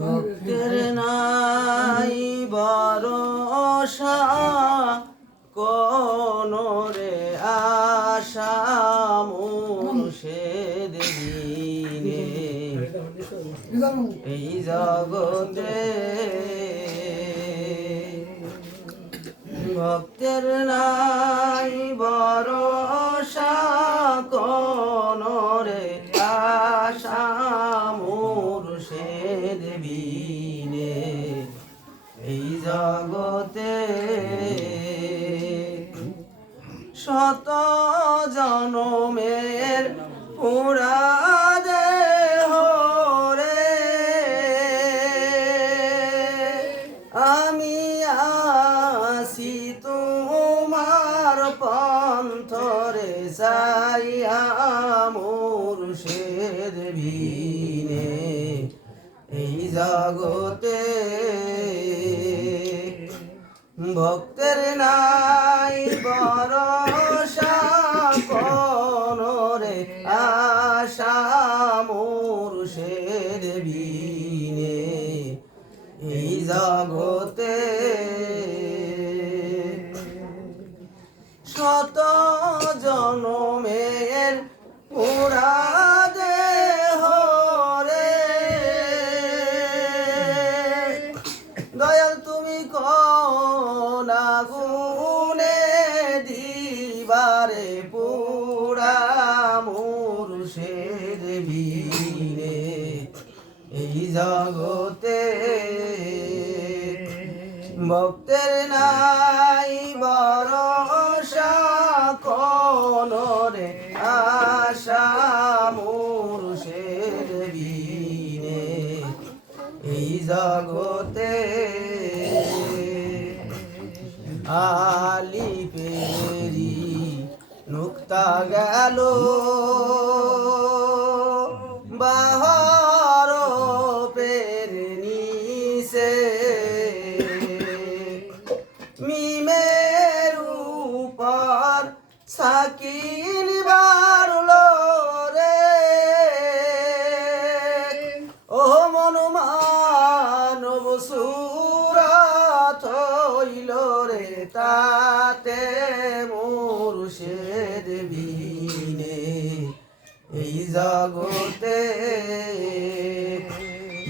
ভক্তের নাই ভরসা কোন রে আশা মুর্শেদ দিনে। এই জগতে ভক্তের নাই ভরসা কোন রে আশা মুর্শেদ বিনে এই জগতে শত জনমের পুরা মুর্শেদ ভিনে এই জগতে ভক্তের নাই ভরসা কোন রে? আশা মুর্শেদ বিনে এই জগতে শত জনমের পুরা দেহ রে দয়াল, তুমি কনা গুনে দিবারে পুরা মুর্শেদ বিনে এই জগতে ভক্তের নাই ভরসা কোন আশা মুর্শেদ বিনে। এই জগতে আলি পেরি নুক্তা গেল। সাকিন বারলো রে। ও মন মানব সুরাত হইল রে তাতে মুর্শেদ বিনে। এই জগতে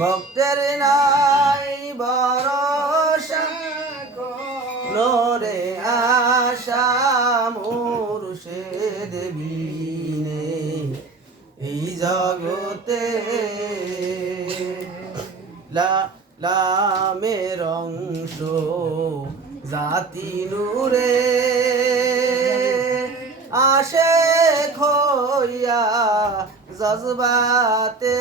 ভক্তের নাই ভরসা রে আশা মুর্শেদ বিনে এই জগতে লা, লামের অংশ, জাতি নূরে আসে খইয়া জজবাতে,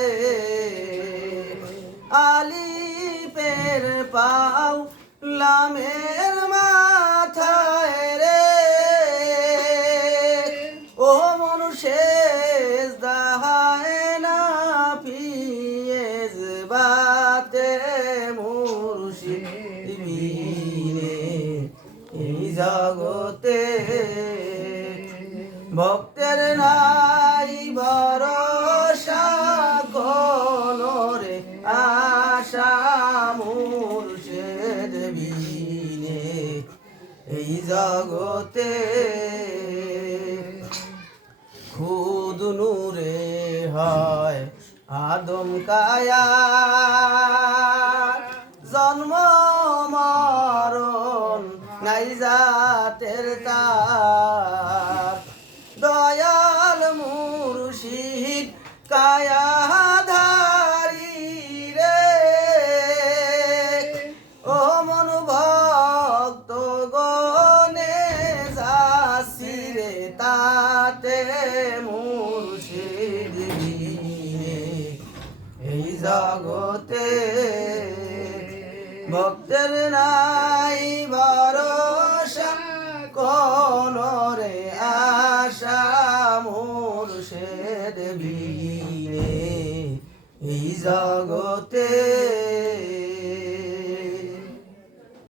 আলিপের পাও লামের মাথায় জগতে ভক্তের নাই ভরসা, কোন রে আশা মুর্শেদ এই জগতে খুদ নূরে হয় আদম কায়া নাই জাতের তার দয়াল মুর্শিদ কায়া ধারি রে। ও মন ভক্ত গনে যাসি রে তাতে মুর্শিদ এই জগতে ভক্তের নাই ভরসা 座ごて